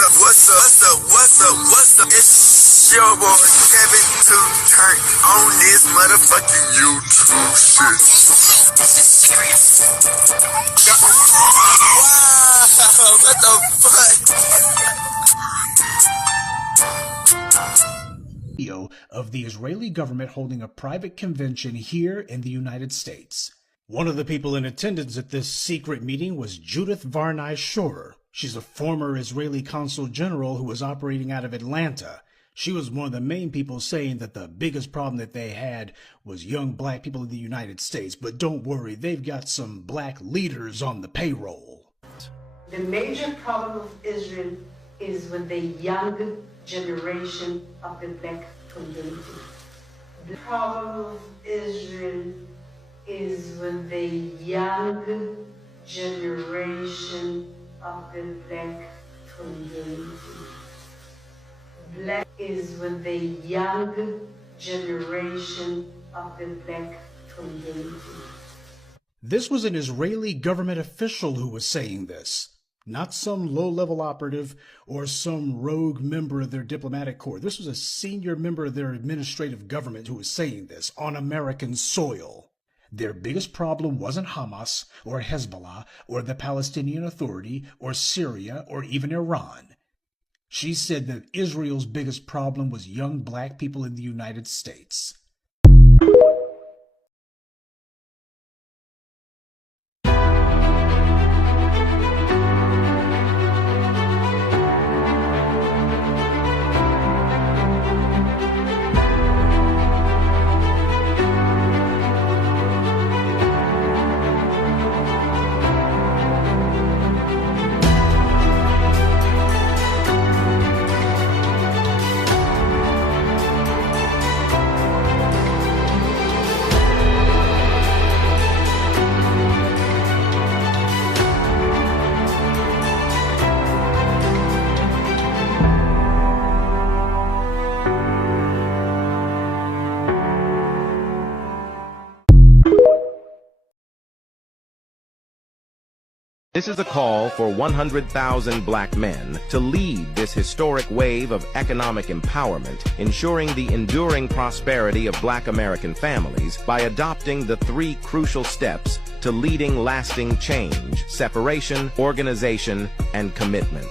What's up? It's your boy Kevin to turn on this motherfucking YouTube shit. This is serious. Wow, what the fuck? Video of the Israeli government holding a private convention here in the United States. One of the people in attendance at this secret meeting was Judith Varnai Chere. She's a former Israeli consul general who was operating out of Atlanta. She was one of the main people saying that the biggest problem that they had was young black people in the United States. But don't worry, they've got some black leaders on the payroll. The major problem of Israel is with the young generation of the black community. The problem of Israel is with the young generation of the black community. Black is with the young generation of the black community. This was an Israeli government official who was saying this, not some low-level operative or some rogue member of their diplomatic corps. This was a senior member of their administrative government who was saying this on American soil. Their biggest problem wasn't Hamas or Hezbollah or the Palestinian Authority or Syria or even Iran. She said that Israel's biggest problem was young black people in the United States. This is a call for 100,000 black men to lead this historic wave of economic empowerment, ensuring the enduring prosperity of black American families by adopting the 3 crucial steps to leading lasting change: separation, organization, and commitment.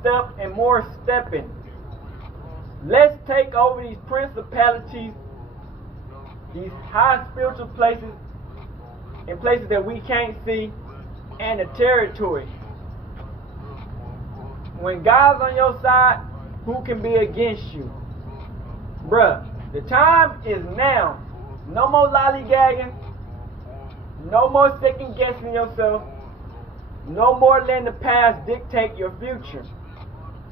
Step and more stepping. Let's take over these principalities, these high spiritual places, and places that we can't see, and the territory. When God's on your side, who can be against you? Bruh, the time is now. No more lollygagging. No more second guessing yourself. No more letting the past dictate your future.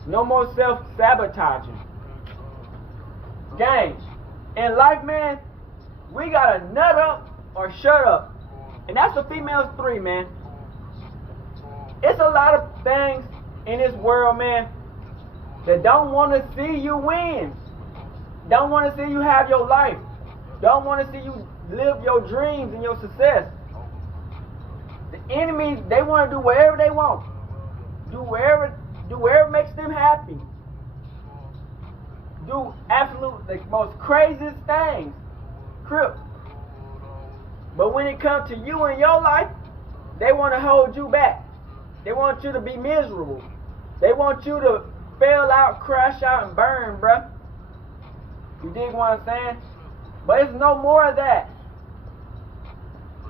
No more self-sabotaging. Gang, in life, man, we gotta nut up or shut up. And that's what females 3, man. It's a lot of things in this world, man, that don't want to see you win. Don't want to see you have your life. Don't want to see you live your dreams and your success. The enemies, they want to do whatever they want. Do whatever makes them happy. Do absolutely the most craziest things. Crip. But when it comes to you and your life, they want to hold you back. They want you to be miserable. They want you to fail out, crash out, and burn, bruh. You dig what I'm saying? But it's no more of that.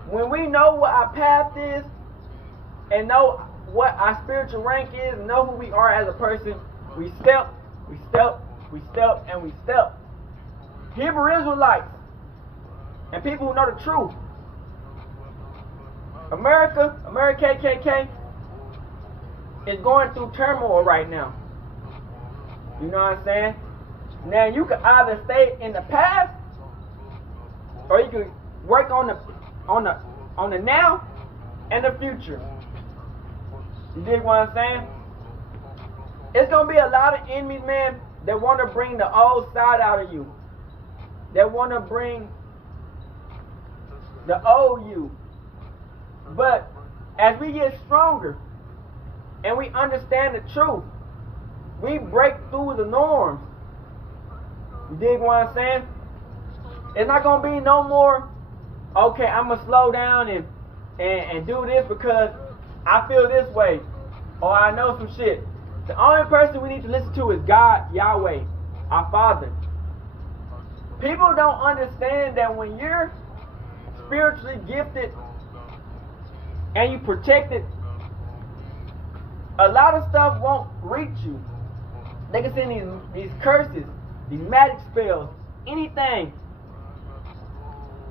When we know what our path is and know what our spiritual rank is, and know who we are as a person, we step, and we step. Hebrew Israelites and people who know the truth. America KKK is going through turmoil right now. You know what I'm saying? Now you can either stay in the past, or you can work on the now and the future. You dig what I'm saying? It's gonna be a lot of enemies, man, that want to bring the old side out of you. That want to bring the old you. But as we get stronger and we understand the truth, we break through the norms. You dig what I'm saying? It's not gonna be no more, okay, I'm gonna slow down and do this because I feel this way, or I know some shit. The only person we need to listen to is God, Yahweh, our Father. People don't understand that when you're spiritually gifted and you protect it, a lot of stuff won't reach you. They can send these curses, these magic spells, anything.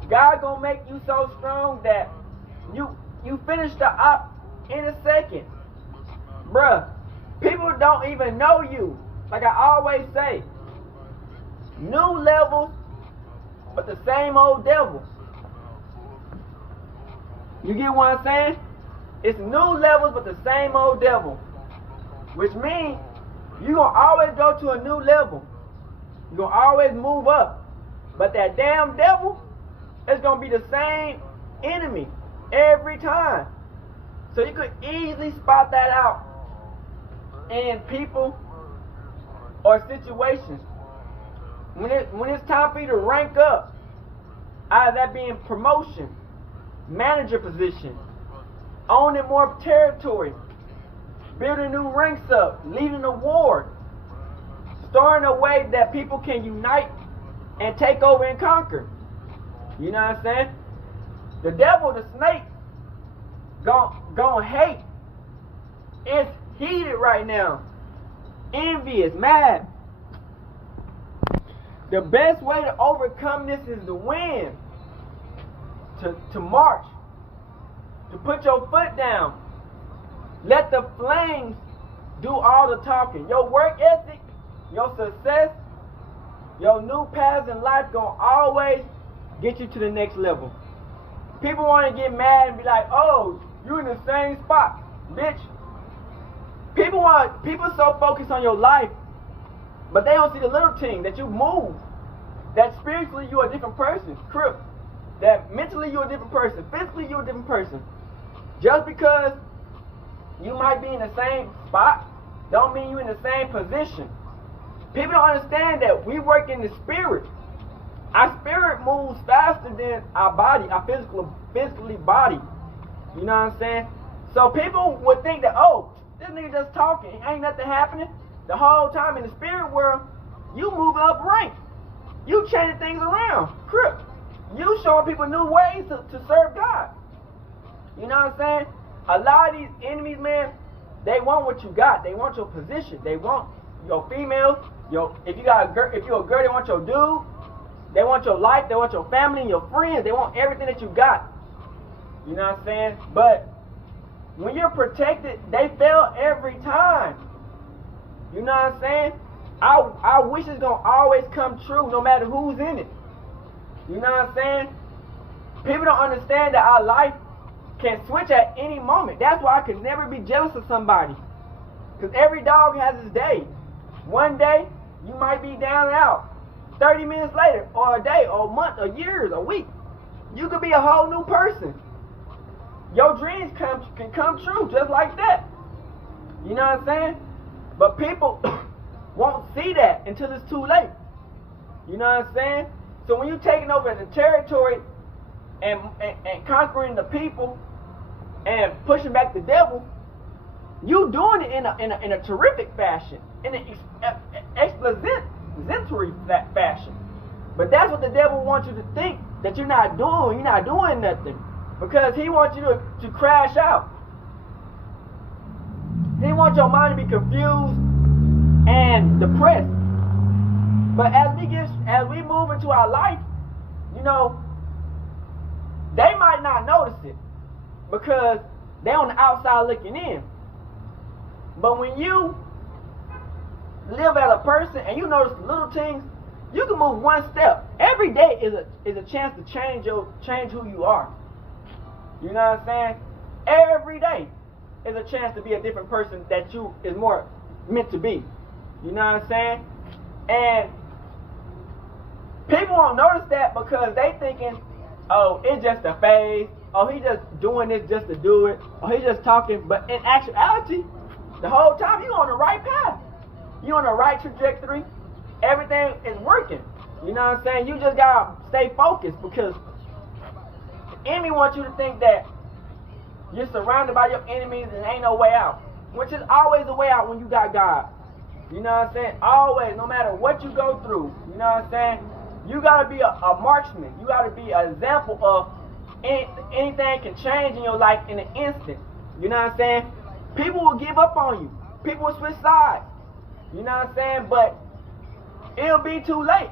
God gonna make you so strong that you finish the op in a second. Bruh, people don't even know you. Like I always say, new levels, but the same old devil. You get what I'm saying? It's new levels, but the same old devil. Which means you're going to always go to a new level. You're going to always move up. But that damn devil is going to be the same enemy every time. So you could easily spot that out in people or situations. When it's time for you to rank up, either that being promotion, manager position, owning more territory, building new ranks up, leading a war, starting a way that people can unite and take over and conquer. You know what I'm saying? The devil, the snake, gon' hate. It's heated right now. Envious, mad. The best way to overcome this is to win. To march. To put your foot down. Let the flames do all the talking. Your work ethic, your success, your new paths in life gonna always get you to the next level. People want to get mad and be like, oh, you in the same spot, bitch. People so focused on your life, but they don't see the little thing that you move. That spiritually you're a different person, crip. That mentally you're a different person, physically you're a different person. Just because you might be in the same spot, don't mean you're in the same position. People don't understand that we work in the spirit. Our spirit moves faster than our body, our physically body. You know what I'm saying? So people would think that, oh, this nigga just talking, ain't nothing happening. The whole time in the spirit world, you move up rank. You changing things around. Crip. You showing people new ways to serve God. You know what I'm saying? A lot of these enemies, man, they want what you got. They want your position. They want your female. If you're a girl, they want your dude. They want your life. They want your family and your friends. They want everything that you got. You know what I'm saying? But when you're protected, they fail every time. You know what I'm saying? Our wish is gonna always come true, no matter who's in it. You know what I'm saying? People don't understand that our life can switch at any moment. That's why I could never be jealous of somebody. Because every dog has his day. One day, you might be down and out. 30 minutes later, or a day, or a month, or years, or a week, you could be a whole new person. Your dreams can come true just like that. You know what I'm saying? But people won't see that until it's too late. You know what I'm saying? So when you're taking over the territory and conquering the people and pushing back the devil, you doing it in a terrific fashion, in an exemplary fashion. But that's what the devil wants you to think, that you're not doing nothing. Because he wants you to crash out. He wants your mind to be confused and depressed. But as we move into our life, you know, they might not notice it because they're on the outside looking in. But when you live as a person and you notice the little things, you can move one step. Every day is a chance to change who you are. You know what I'm saying? Every day is a chance to be a different person that you is more meant to be. You know what I'm saying? And people won't notice that because they thinking, oh, it's just a phase. Oh, he just doing this just to do it. Oh, he just talking. But in actuality, the whole time you on the right path. You on the right trajectory. Everything is working. You know what I'm saying? You just gotta stay focused because the enemy wants you to think that you're surrounded by your enemies and ain't no way out. Which is always a way out when you got God. You know what I'm saying? Always, no matter what you go through. You know what I'm saying? You gotta be a marksman. You gotta be an example of anything can change in your life in an instant. You know what I'm saying? People will give up on you. People will switch sides. You know what I'm saying? But it'll be too late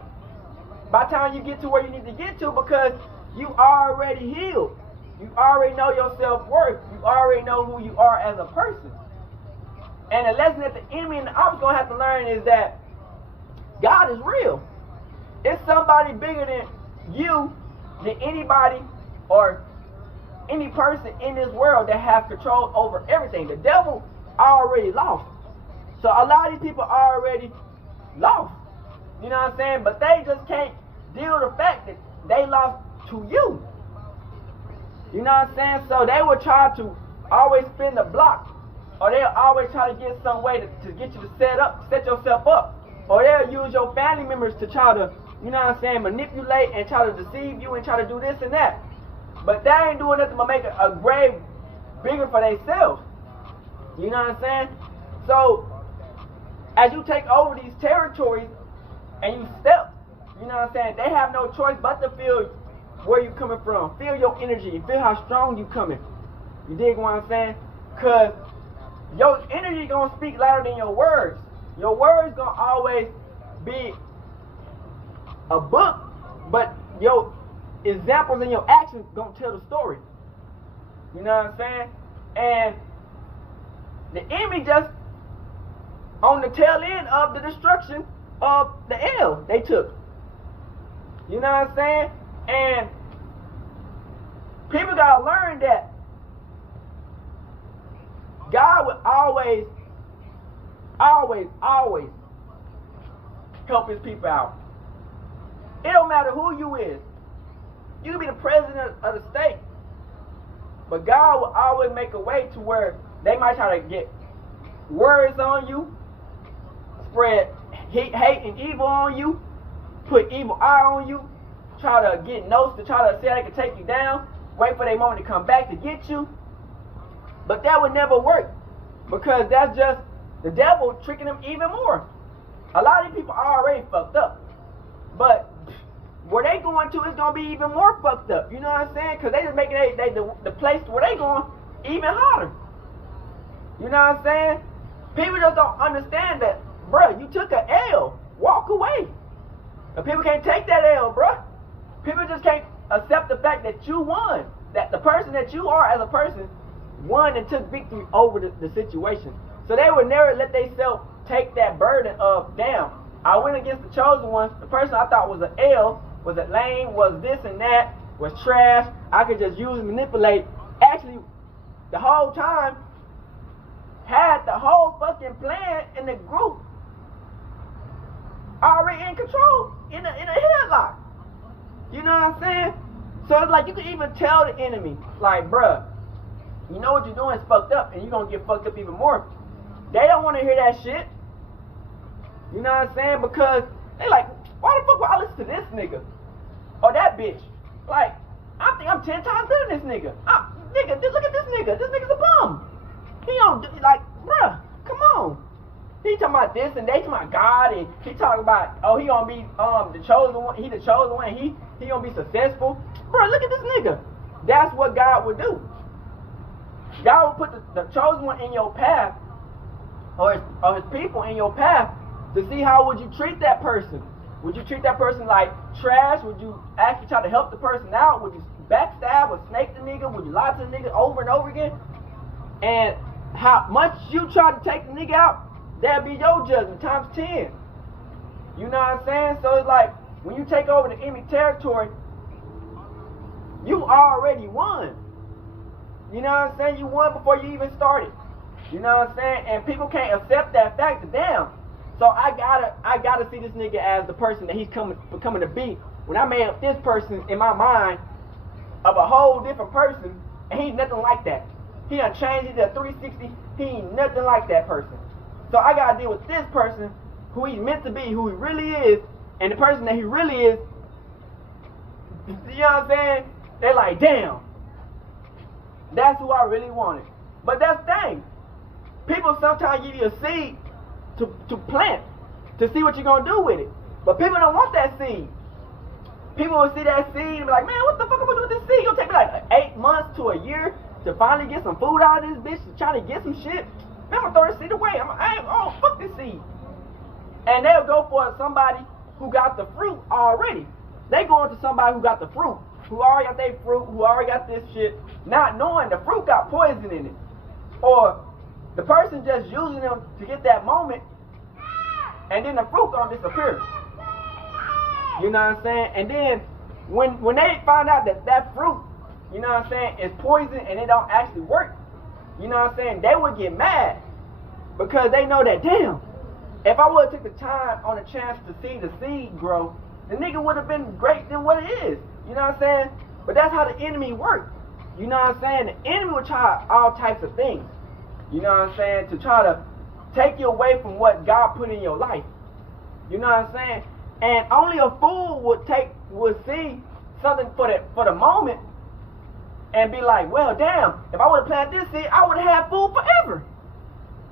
by the time you get to where you need to get to because you already healed. You already know your self-worth. You already know who you are as a person. And the lesson that the enemy and the opposite going to have to learn is that God is real. It's somebody bigger than you, than anybody or any person in this world that has control over everything. The devil already lost. So a lot of these people are already lost. You know what I'm saying? But they just can't deal with the fact that they lost to you. You know what I'm saying? So they will try to always spin the block. Or they'll always try to get some way to get you to set yourself up. Or they'll use your family members to try to, you know what I'm saying, manipulate and try to deceive you and try to do this and that. But they ain't doing nothing but make a grave bigger for themselves. You know what I'm saying? So, as you take over these territories and you step, you know what I'm saying, they have no choice but to feel where you coming from. Feel your energy. Feel how strong you coming. You dig what I'm saying? Because your energy going to speak louder than your words. Your words going to always be a book, but your examples and your actions going to tell the story. You know what I'm saying? And the enemy just on the tail end of the destruction of the L they took. You know what I'm saying? And people got to learn that God will always help his people out. It don't matter who you is. You can be the president of the state. But God will always make a way to where they might try to get words on you, spread hate and evil on you, put evil eye on you, try to get notes to try to say they can take you down, wait for their moment to come back to get you. But that would never work because that's just the devil tricking them even more. A lot of these people are already fucked up. But where they going to is going to be even more fucked up. You know what I'm saying? Because they just making the place where they going even harder. You know what I'm saying? People just don't understand that, bruh, you took an L. Walk away. And people can't take that L, bruh. People just can't accept the fact that you won. That the person that you are as a person won and took victory over the situation. So they would never let themselves take that burden of, damn, I went against the chosen one. The person I thought was an L, was a lame, was this and that, was trash. I could just use and manipulate. Actually, the whole time, had the whole fucking plan in the group already in control, in a headlock. You know what I'm saying? So it's like you can even tell the enemy, like, bruh, you know what you're doing is fucked up, and you're going to get fucked up even more. They don't want to hear that shit. You know what I'm saying? Because they like, why the fuck would I listen to this nigga? Or that bitch? Like, I think I'm 10 times better than this nigga. Nigga, just look at this nigga. This nigga's a bum. He don't, like, bruh, come on. He talking about this and they talking about God, and he talking about, oh, he gonna be the chosen one. He the chosen one. He gonna be successful. Bro, look at this nigga. That's what God would do. God will put the chosen one in your path, or his people in your path, to see how would you treat that person. Would you treat that person like trash? Would you actually try to help the person out? Would you backstab or snake the nigga? Would you lie to the nigga over and over again? And how much you try to take the nigga out, that'll be your judgment times 10. You know what I'm saying? So it's like, when you take over the enemy territory, you already won. You know what I'm saying? You won before you even started. You know what I'm saying? And people can't accept that fact. Damn. So I gotta see this nigga as the person that he's becoming to be. When I made up this person in my mind of a whole different person, and he's nothing like that. He done changed it to 360. He ain't nothing like that person. So I gotta deal with this person, who he's meant to be, who he really is, and the person that he really is. You know what I'm saying? They're like, damn, that's who I really wanted. But that's the thing. People sometimes give you a seed to plant, to see what you're going to do with it. But people don't want that seed. People will see that seed and be like, man, what the fuck am I going to do with this seed? It'll take me like 8 months to a year to finally get some food out of this bitch, to try to get some shit. Man, I'm going to throw this seed away. Fuck this seed. And they'll go for somebody who got the fruit already. They going to somebody who got the fruit, who already got their fruit, who already got this shit, not knowing the fruit got poison in it. Or the person just using them to get that moment, and then the fruit gonna disappear. You know what I'm saying? And then when they find out that fruit, you know what I'm saying, is poison and it don't actually work, you know what I'm saying, they would get mad. Because they know that, damn, if I would have took the time on a chance to see the seed grow, the nigga would have been great than what it is. You know what I'm saying? But that's how the enemy works. You know what I'm saying? The enemy will try all types of things. You know what I'm saying? To try to take you away from what God put in your life. You know what I'm saying? And only a fool would see something for the moment and be like, well, damn, if I would have planted this seed, I would have had food forever.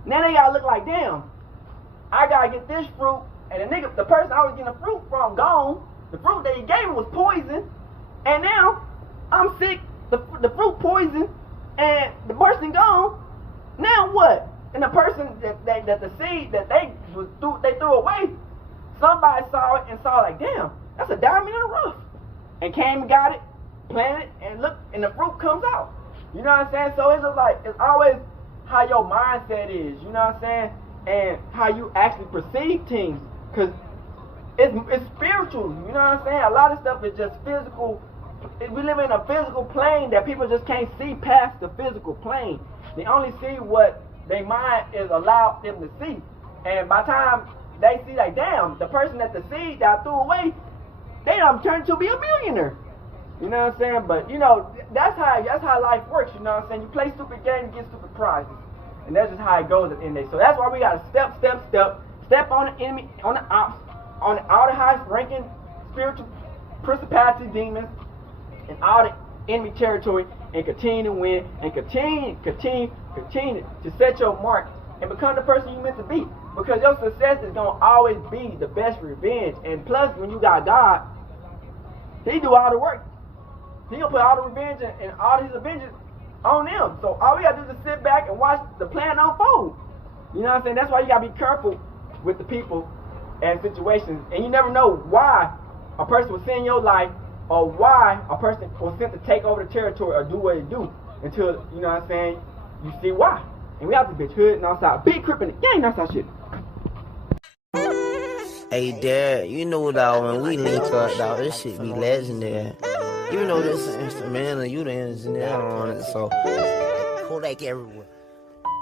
Now they gotta look like, damn, I gotta get this fruit, and the person I was getting the fruit from gone. The fruit that he gave me was poison, and now I'm sick. The fruit poison, and the person gone. Now what? And the person that the seed that they threw away, somebody saw it and saw like, damn, that's a diamond in the rough, and came and got it, planted, and look, and the fruit comes out. You know what I'm saying? So it's just like, it's always how your mindset is. You know what I'm saying? And how you actually perceive things, because it's spiritual. You know what I'm saying? A lot of stuff is just physical. We live in a physical plane that people just can't see past the physical plane. They only see what their mind is allowed them to see. And by the time they see, like, damn, the person that the seed that I threw away, they done turned to be a millionaire. You know what I'm saying? But you know, that's how life works. You know what I'm saying? You play stupid games, you get stupid prizes, and that's just how it goes at the end of the day. So that's why we gotta step on the enemy, on the ops, on all the highest ranking spiritual principality demons and all the enemy territory, and continue to win, and continue to set your mark and become the person you meant to be. Because your success is gonna always be the best revenge. And plus, when you got God, He do all the work. He gonna put all the revenge and all His vengeance on them. So all we gotta do is sit back and watch the plan unfold. You know what I'm saying? That's why you gotta be careful with the people and situations. And you never know why a person was in your life, or why a person was sent to take over the territory or do what it do, until, you know what I'm saying, you see why. And we out this bitch hood and outside. Big crip in the gang, that's our shit. Hey, Dad, you know, dog, when we link up, dog, this shit be legendary. Even though this is instrumental, you the engineer on it, so Kodak everywhere.